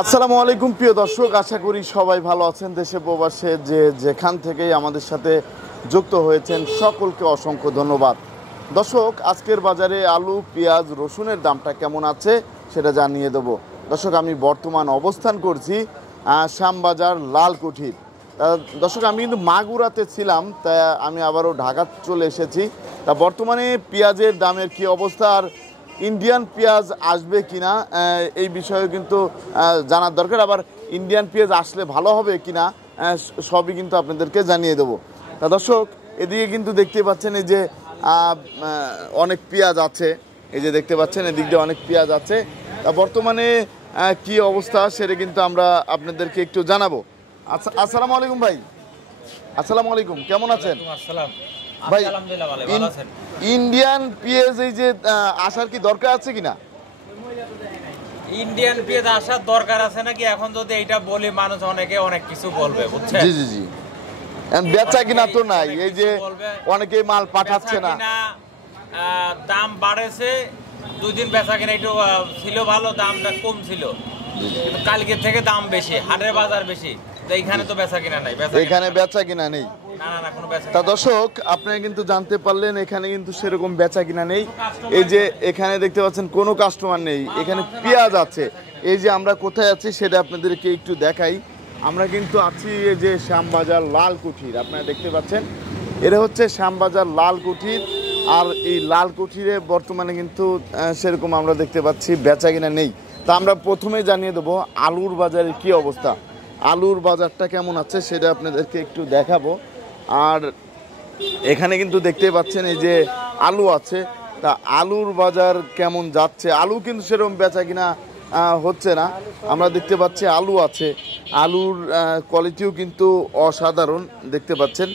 আসসালামু আলাইকুম প্রিয় দর্শক, আশা করি সবাই ভালো আছেন। দেশে প্রবাসে যে যেখান থেকেই আমাদের সাথে যুক্ত হয়েছেন সকলকে অসংখ্য ধন্যবাদ। দর্শক, আজকের বাজারে আলু, পেঁয়াজ, রসুনের দামটা কেমন আছে সেটা জানিয়ে দেবো। দর্শক, আমি বর্তমান অবস্থান করছি শ্যামবাজার লালকুঠির। দর্শক, আমি কিন্তু মাগুরাতে ছিলাম, তাই আমি আবারও ঢাকা চলে এসেছি। তা বর্তমানে পেঁয়াজের দামের কি অবস্থা আর ইন্ডিয়ান পেঁয়াজ আসবে কিনা এই বিষয়ে কিন্তু জানার দরকার। আবার ইন্ডিয়ান পেঁয়াজ আসলে ভালো হবে কিনা সবই কিন্তু আপনাদেরকে জানিয়ে দেবো। তা দর্শক, এদিকে কিন্তু দেখতে পাচ্ছেন এই যে অনেক পেঁয়াজ আছে, এই যে দেখতে পাচ্ছেন এদিক দিয়ে অনেক পেঁয়াজ আছে। তা বর্তমানে কি অবস্থা সেটা কিন্তু আমরা আপনাদেরকে একটু জানাবো। আচ্ছা, আসসালামু আলাইকুম ভাই। আসসালামু আলাইকুম, কেমন আছেন ভাই? ইন্ডিয়ান পেঁয়াজ এই যে আসার কি দরকার আছে কিনা? ইন্ডিয়ান পেঁয়াজ আসার দরকার আছে নাকি এখন যদি এইটা বলি মানুষ অনেকে অনেক কিছু বলবে, বুঝছেন? জি জি জি, বেচা কিনা তো নাই, এই যে অনেকেই মাল পাঠাচ্ছে না, দাম বাড়েছে। দুদিন বেচা কিনা একটু ছিল ভালো, দামটা কম ছিল, কিন্তু কালকে থেকে দাম বেশি, হাটের বাজার বেশি। এইখানে তো বেচা কিনা নাই, এখানে বেচা কিনা নেই। তা দর্শক, আপনারা কিন্তু জানতে পারলেন এখানে কিন্তু সেরকম বেচা কিনা নেই। এই যে এখানে দেখতে পাচ্ছেন কোনো কাস্টমার নেই, এখানে পেঁয়াজ আছে। এই যে আমরা কোথায় আছি সেটা আপনাদেরকে একটু দেখাই। আমরা কিন্তু আছি এই যে শ্যামবাজার লালকুঠির, আপনারা দেখতে পাচ্ছেন এটা হচ্ছে শ্যামবাজার লালকুঠির। আর এই লালকুঠিরে বর্তমানে কিন্তু সেরকম আমরা দেখতে পাচ্ছি বেচা কিনা নেই। তা আমরা প্রথমে জানিয়ে দেবো আলুর বাজারের কি অবস্থা, আলুর বাজারটা কেমন আছে সেটা আপনাদেরকে একটু দেখাবো। আর এখানে কিন্তু দেখতে পাচ্ছেন এই যে আলু আছে। তা আলুর বাজার কেমন যাচ্ছে? আলু কিন্তু সেরকম বেচা কিনা হচ্ছে না। আমরা দেখতে পাচ্ছি আলু আছে, আলুর কোয়ালিটিও কিন্তু অসাধারণ। দেখতে পাচ্ছেন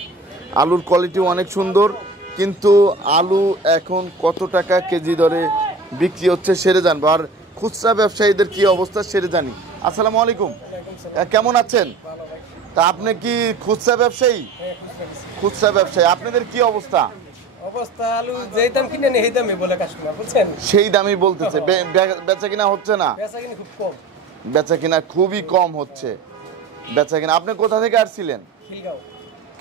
আলুর কোয়ালিটিও অনেক সুন্দর, কিন্তু আলু এখন কত টাকা কেজি দরে বিক্রি হচ্ছে সেটা জানবো। আর খুচরা ব্যবসায়ীদের কি অবস্থা সেটা জানি। আসসালামু আলাইকুম, কেমন আছেন? তা আপনি কি খুচরা ব্যবসায়ী? খুচরা ব্যবসায়ী, আপনাদের কি অবস্থা? আলু যেই দাম কিনে নেই সেই দামই বলে কাস্টমার, বুঝছেন? সেই দামই বলতেছে, বেচা কিনা হচ্ছে না। বেচা কিনা খুব কম, বেচা কিনা খুবই কম হচ্ছে। বেচা কিনা, আপনি কোথা থেকে আসছিলেন?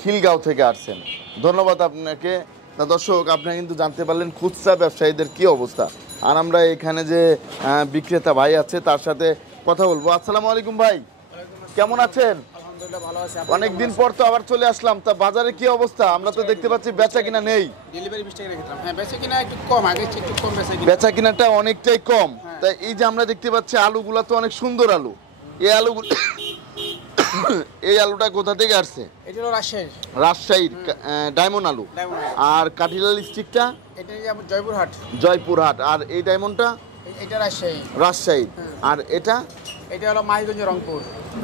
খিলগাঁও থেকে আসছেন, ধন্যবাদ আপনাকে। তা দর্শক, আপনারা কিন্তু জানতে পারলেন খুচরা ব্যবসায়ীদের কি অবস্থা। আর আমরা এখানে যে বিক্রেতা ভাই আছে তার সাথে কথা বলবো। আসসালামু আলাইকুম ভাই, কেমন আছেন? অনেকদিন পর তো আবার চলে আসলাম। তা বাজারে কি অবস্থা? আমরা তো দেখতে পাচ্ছি বেচা কিনা নেই। বেচা কিনাটা অনেকটাই কম। তাই এই যে আমরা দেখতে পাচ্ছি আলুগুলা তো অনেক সুন্দর আলু। এই আলুগুলো এই আলুটা কোথা থেকে আসছে? রাজশাহীর ডায়মন্ড আলু। আর কাঠিলাল স্টিকটা জয়পুরহাট। আর এই ডায়মন্ডটা রাজশাহী। আর এটা হলো মাহিগঞ্জ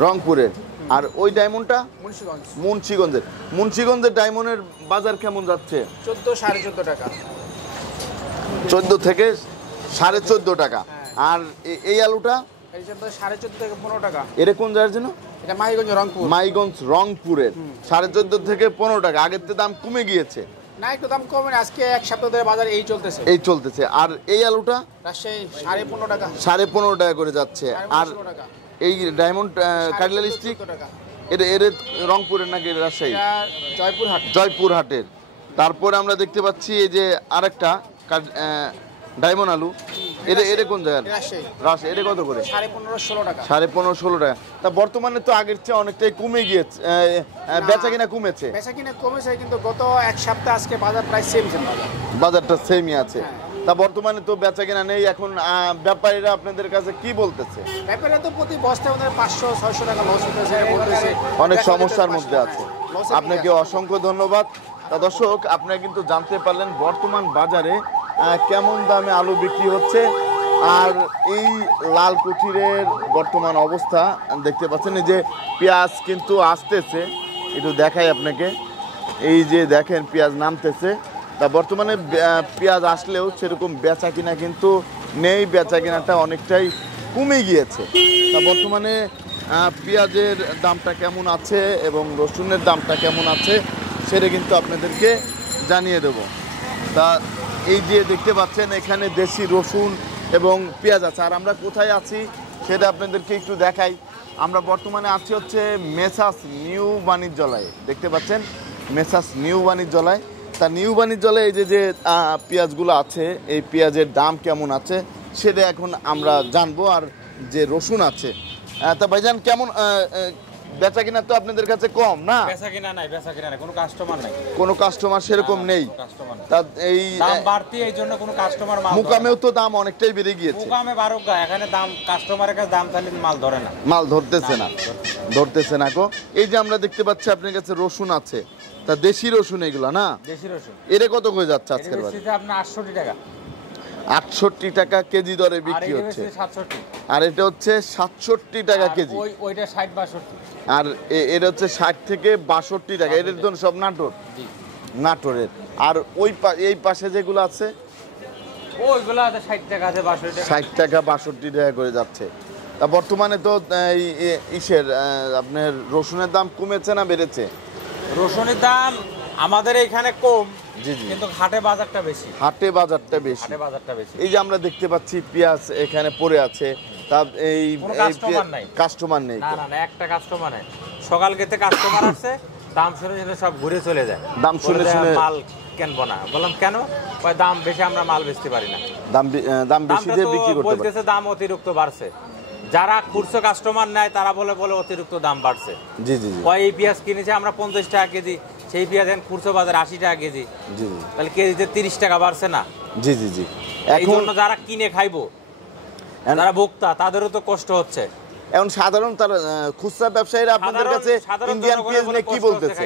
রংপুরের। আর ওই ডায়মন্ডটা মুন্সিগঞ্জের। মুন্সিগঞ্জের ডায়মন্ডের বাজার কেমন যাচ্ছে? 14-14.5 টাকা, 14 থেকে 14.5 টাকা। আর এই আলুটা 14.5 থেকে 15 টাকা। এটা কোন জায়গার জন্য? এটা মাইগঞ্জ রংপুরের। 14.5 থেকে 15 টাকা। আগের থেকে দাম কমে গিয়েছে না, একটু দাম কমে, আজকে এক সপ্তাহ ধরে বাজার এই চলতেছে। আর এই আলুটা রাজশাহী 15.5 টাকা, 15.5 টাকা করে যাচ্ছে। আর এই ডায়মন্ড কাঠিলাল স্টিক এটা রংপুরের নাকি রাজশাহী? জয়পুরহাটের। তারপরে আমরা দেখতে পাচ্ছি এই যে আরেকটা ডায়মন্ড আলু, এটা কোন জায়গায়? রাজশাহী। এটা কত করে? 15.5-16 টাকা। 15.5-16 টাকা। তা বর্তমানে তো আগের চেয়ে অনেকটাই কমে গিয়েছে, বেচা কিনা কমেছে। বেচা কিনা কমেছে, কিন্তু গত এক সপ্তাহ আজকে বাজার প্রায় সেম। বাজারটা সেমই আছে। তা বর্তমানে তো বেচা কিনা নেই। এখন ব্যাপারীরা আপনাদের কাছে কি বলতেছে? ব্যাপারীরা তো প্রতি বস্তায় 500-600 টাকা লস হতেছে, অনেক সমস্যার মধ্যে আছে। আপনাকে অসংখ্য ধন্যবাদ। তা দর্শক, আপনারা কিন্তু জানতে পারলেন বর্তমান বাজারে কেমন দামে আলু বিক্রি হচ্ছে। আর এই লালকুঠিরের বর্তমান অবস্থা দেখতে পাচ্ছেন। এই যে পেঁয়াজ কিন্তু আসতেছে, একটু দেখাই আপনাকে। এই যে দেখেন পেঁয়াজ নামতেছে। তা বর্তমানে পেঁয়াজ আসলেও সেরকম বেচা কিনা কিন্তু নেই, বেচা কিনাটা অনেকটাই কমে গিয়েছে। তা বর্তমানে পেঁয়াজের দামটা কেমন আছে এবং রসুনের দামটা কেমন আছে সেটা কিন্তু আপনাদেরকে জানিয়ে দেব। তা এই যে দেখতে পাচ্ছেন এখানে দেশি রসুন এবং পেঁয়াজ আছে। আর আমরা কোথায় আছি সেটা আপনাদেরকে একটু দেখাই। আমরা বর্তমানে আছি হচ্ছে মেসাস নিউ বাণিজ্যালয়ে, দেখতে পাচ্ছেন মেসাস নিউ বাণিজ্যালয়। তা নিউ বাণিজ্যালয়ে এই যে পেঁয়াজগুলো আছে, এই পেঁয়াজের দাম কেমন আছে সেটা এখন আমরা জানবো। আর যে রসুন আছে, তা ভাইজান কেমন বেচা কিনা তো আপনাদের কাছে কম না? বেচা কিনা নাই, কোনো কাস্টমার নাই, কোনো কাস্টমার সেরকম নেই। কাস্টমার তা এই দাম বাড়তি, এই জন্য কোনো কাস্টমার মাল মুকামেও তো দাম অনেকটাই বেড়ে গিয়েছে। মুকামে বারো গা, এখানে দাম কাস্টমারের কাছে দাম চাইলে মাল ধরে না, মাল ধরতেছে না গো। এই যে আমরা দেখতে পাচ্ছি আপনার কাছে রসুন আছে, তা দেশি রসুন এগুলো না? দেশি রসুন। এরে কত করে যাচ্ছে আজকের বাজারে? এটা আপনার 68 টাকা, 68 টাকা কেজি দরে বিক্রি হচ্ছে। আর এটা হচ্ছে 67 টাকা কেজি। ওইটা 60-62। আর এটা হচ্ছে 60 থেকে 62 টাকা। এর তো সব নাটোরের। আর এই পাশে যেগুলো আছে ওইগুলো আছে 60 টাকা, আছে 62 টাকা, 60 টাকা 62 টাকা করে যাচ্ছে। তা বর্তমানে তো আপনার রসুনের দাম কমেছে না বেড়েছে? রসুনের দাম আমাদের এখানে কম, জি জি, কিন্তু হাটে বাজারটা বেশি। হাটে বাজারটা বেশি। এই যে আমরা দেখতে পাচ্ছি পেঁয়াজ এখানে পড়ে আছে, তা এই কাস্টমার নেই। না, একটা কাস্টমার নেই। সকাল থেকে কাস্টমার আসছে, দাম শুনে সব ঘুরে চলে যায়। দাম শুনে মাল কেনবো না, বললাম কেন? দাম বেশি, আমরা মাল বেচতে পারি না। দাম বেশি দিয়ে বিক্রি করতে বলতেছে দাম অতিরিক্ত বাড়ছে। যারা খুচরো কাস্টমার নেয় তারা বলে অতিরিক্ত দাম বাড়ছে। জি জি, এই পেঁয়াজ কিনেছে আমরা 50 টাকা কেজি, সেই পেঁয়াজ এখন খুচরো বাজার 80 টাকা কেজি। জি, তাহলে কেজিতে 30 টাকা বাড়ছে না? জি জি জি। এই জন্য যারা কিনে খাইবো, যারা ভোক্তা, তাদেরও তো কষ্ট হচ্ছে। এখন সাধারণ তারা খুচরা ব্যবসায়ীরা আপনাদের কাছে ইন্ডিয়ান পেঁয়াজ নিয়ে কি বলতেছে?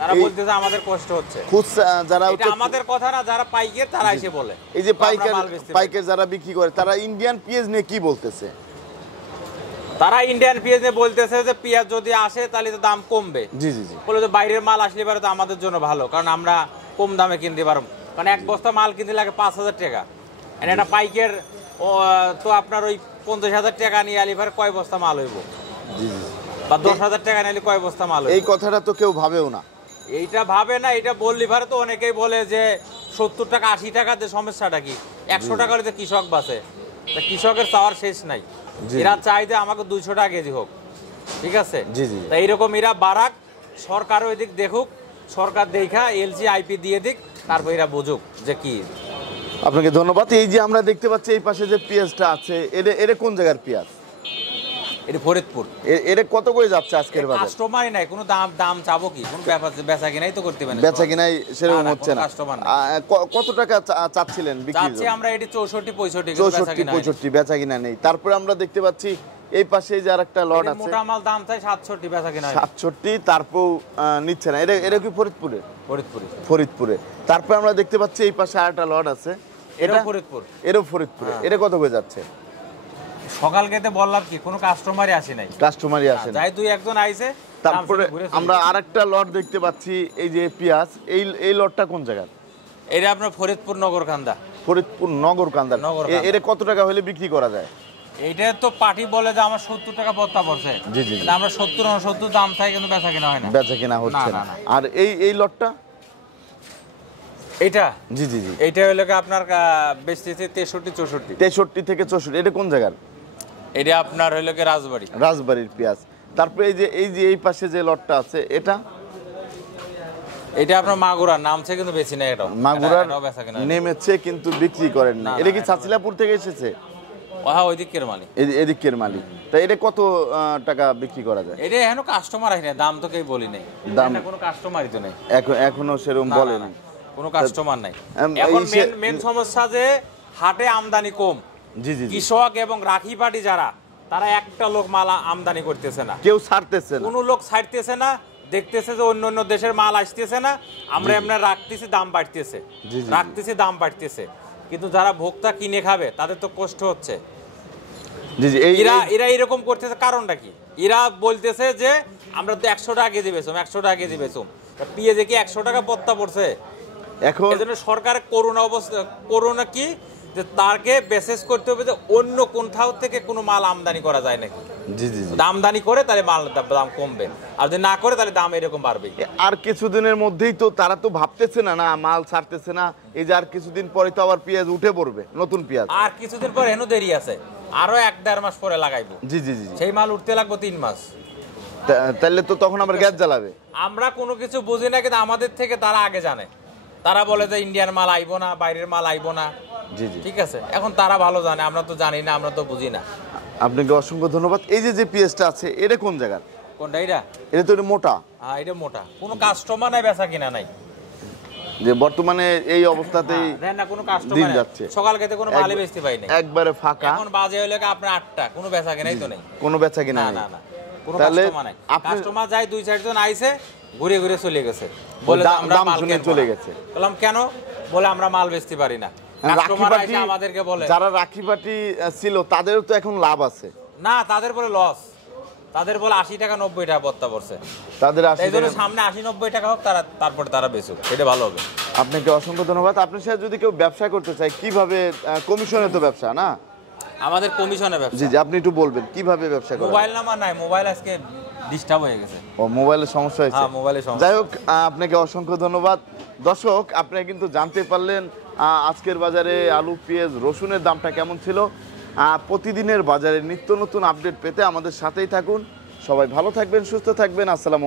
তারা বলতেছে আমাদের কষ্ট হচ্ছে। খুচরা যারা এটা আমাদের কথা না, যারা পাইকার তারা এসে বলে। এই যে পাইকার যারা বিক্রি করে, তারা ইন্ডিয়ান পেঁয়াজ নিয়ে কি বলতেছে? তারা ইন্ডিয়ান পেঁয়াজ নিয়ে বলতেছে যে পেঁয়াজ যদি আসে তাহলে তো দাম কমবে। জি জি জি। বলে যে বাইরের মাল আসলে পারে তো আমাদের জন্য ভালো, কারণ আমরা কম দামে কিনতে পারবো। কারণ এক বস্তা মাল কিনতে লাগে 5,000 টাকা। একটা পাইকার তো আপনার ওই 50,000 টাকা নিয়ে আলি পারে কয় বস্তা মাল হইব? জি জি। বা 10,000 টাকা নিলে কয় বস্তা মাল হইব? এই কথাটা তো কেউ ভাবেও না। এইটা ভাবে না। এটা বললি পারে তো অনেকেই বলে যে 70 টাকা 80 টাকাতে সমস্যাটা কি? 100 টাকা হলে তো কৃষক বাঁচে। তা কৃষকের চাওয়ার শেষ নাই। এরা চাই যে আমাকে 200 টাকা কেজি হোক, ঠিক আছে? জি জি। তা এইরকম এরা বাড়াক, সরকার ওই দিক দেখুক, সরকার দেখা এলসি আইপি দিয়ে দিক, তারপর এরা বুঝুক যে কি। আপনাকে ধন্যবাদ। এই যে আমরা দেখতে পাচ্ছি এই পাশে যে পেঁয়াজটা আছে, এটা কোন জায়গার পেঁয়াজ? এটা ফরিদপুর। এটা কত করে যাচ্ছে আজকের বাজারে? কাস্টমারই নাই, কোনো দাম চাবো কি? কোনো বেচা কিনাই তো করতে পারেন, বেচা কিনাই সেরকম হচ্ছে না। কাস্টমার কত টাকা চাচ্ছিলেন বিক্রি? আমরা এটি 64-65 65 বেচা কিনা নেই। তারপরে আমরা দেখতে পাচ্ছি এই পাশে যে আরেকটা লট আছে, মোটা মাল দাম চাই 67, বেচা কিনা 67, তারপর নিচ্ছে না। এটা কি ফরিদপুরে? তারপরে আমরা দেখতে পাচ্ছি এই পাশে আরেকটা লট আছে, এটা ফরিদপুরে। এটা কত করে যাচ্ছে? সকাল কেতে বললাম কি, কোনো কাস্টমারই আসে নাই। যাই দুই একজন আইছে। তারপরে আমরা আরেকটা লট দেখতে পাচ্ছি, এই যে পেঁয়াজ, এই লটটা কোন জায়গার? এটা আপনার ফরিদপুর নগরকান্দা। ফরিদপুর নগরকান্দা। এটা কত টাকা হলে বিক্রি করা যায়? এইটা তো পার্টি বলে যে আমার 70 টাকা বস্তা পড়ছে। জি জি। আমরা 70-69 দাম চাই, কিন্তু বেচা কিনা হয় না। বেচা কিনা হচ্ছে না। আর এই লটটা? এইটা? জি জি জি। এইটা হলো আপনার বেচতেছে 63-64 থেকে 64। এটা কোন জায়গার? এটা আপনার হলো রাজবাড়ির পেঁয়াজ। তারপরে এই পাশে যে লটটা আছে, এটা আপনার মাগুরা নামছে, কিন্তু বেশি না। এটা মাগুরার নেমেছে কিন্তু বিক্রি করেন না। এটা কি ছাচিলাপুর থেকে এসেছে? হ্যাঁ, এদিকের মালিক। তা এটা কত টাকা বিক্রি করা যায়? এটা এখনো কাস্টমার আসে না, দাম তো কেউ বলি নাই। দাম কোনো কাস্টমারই তো নেই এখনো সেরকম বলে না, কোনো কাস্টমার নাই। এখন মেন সমস্যা যে হাটে আমদানি কম। জি জি। কৃষক এবং রাখি পাটি যারা, তারা একটা লোক মাল আমদানি করতেছে না, কেউ ছাড়তেছে না, কোনো লোক ছাড়তেছে না। দেখতেছে যে অন্য দেশের মাল আসতেছে না, আমরা এমনি রাখতেছি, দাম বাড়তেছে। কিন্তু যারা ভোক্তা কিনে খাবে তাদের তো কষ্ট হচ্ছে। এরা এরকম করতেছে, কারণটা কি? এরা বলতেছে যে আমরা তো 100 টাকা কেজি বেচুম, 100 টাকা কেজি বেচুম। পেঁয়াজে কি 100 টাকা পত্তা পড়ছে? এখন সরকার করোনা কি যে তাকে বেসেস করতে হবে যে অন্য কোথাও থেকে কোনো মাল আমদানি করা যায় নাকি। জি জি জি। আমদানি করে তাহলে মাল দাম কমবে, আর যদি না করে তাহলে দাম এরকম বাড়বে। আর কিছুদিনের মধ্যেই তো তারা তো ভাবতেছে না না মাল ছাড়তেছে না, এই যে আর কিছুদিন পরে তো আবার পেঁয়াজ উঠে পড়বে, নতুন পেঁয়াজ। আর কিছুদিন পরে এনো দেরি আছে, আরো 1-1.5 মাস পরে লাগাইবো। জি জি জি। সেই মাল উঠতে লাগবে 3 মাস। তাহলে তো তখন আবার গ্যাস জ্বালাবে। আমরা কোনো কিছু বুঝি না, কিন্তু আমাদের থেকে তারা আগে জানে। তারা বলে যে ইন্ডিয়ান মাল আইবো না, বাইরের মাল আইবো না। জি জি। ঠিক আছে, এখন তারা ভালো জানে, আমরা তো জানি না, আমরা তো বুঝি না। আপনাকে অসংখ্য ধন্যবাদ। এই যে যে পেঁয়াজটা আছে এটা কোন জায়গার? কোনটা এটা? এটা তো এটা মোটা। হ্যাঁ, এটা মোটা। কোনো কাস্টমার নাই, বেচা কিনা নাই। যে বর্তমানে এই অবস্থাতেই দেন না, কোনো দিন কাস্টমার যাচ্ছে। সকাল খেতে কোনো মালই বেচতে পাই নাই। একবারে ফাঁকা। এখন বাজে হইলো কি আপনার 8টা, কোনো বেচা কিনাই তো নেই। কোনো বেচা কিনা না নেই। না না, কোনো তাহলে কাস্টমার নাই। আপনি- কাস্টমার যায় 2-4 জন আইছে, ঘুরে ঘুরে চলে গেছে, বলে যে আমরা দাম মাল শুনে কিনবো চলে না। গেছে। বললাম কেন? বলে আমরা মাল বেচতে পারি না। রাখি কাস্টমার পাটি আইসে আমাদেরকে বলে যারা রাখি পাটি ছিল তাদেরও তো এখন লাভ আছে। না, তাদের বলে লস। তাদের বলে 80 টাকা 90 টাকা বত্তা পড়ছে। তাদের এই জন্য 80 সামনে 80-90 টাকা হোক, তারপরে তারা বেচুক, এটা ভালো হবে। আপনাকে অসংখ্য ধন্যবাদ। আপনার সাথে যদি কেউ ব্যবসা করতে চায় কিভাবে, কমিশনে তো ব্যবসা না? আমাদের কমিশনে জি ব্যবসা। জি, আপনি একটু বলবেন কিভাবে ব্যবসা করেন? মোবাইল নাম্বার নাই, মোবাইল আজকে ডিস্টার্ব হয়ে গেছে। ও মোবাইলের সমস্যা হয়েছে। হ্যাঁ, মোবাইলের সমস্যা। যাই হোক, আপনাকে অসংখ্য ধন্যবাদ। দর্শক, আপনি কিন্তু জানতে পারলেন আজকের বাজারে আলু, পেঁয়াজ, রসুনের দামটা কেমন ছিল। প্রতিদিনের বাজারে নিত্য নতুন আপডেট পেতে আমাদের সাথেই থাকুন। সবাই ভালো থাকবেন, সুস্থ থাকবেন। আসসালামু আলাইকুম।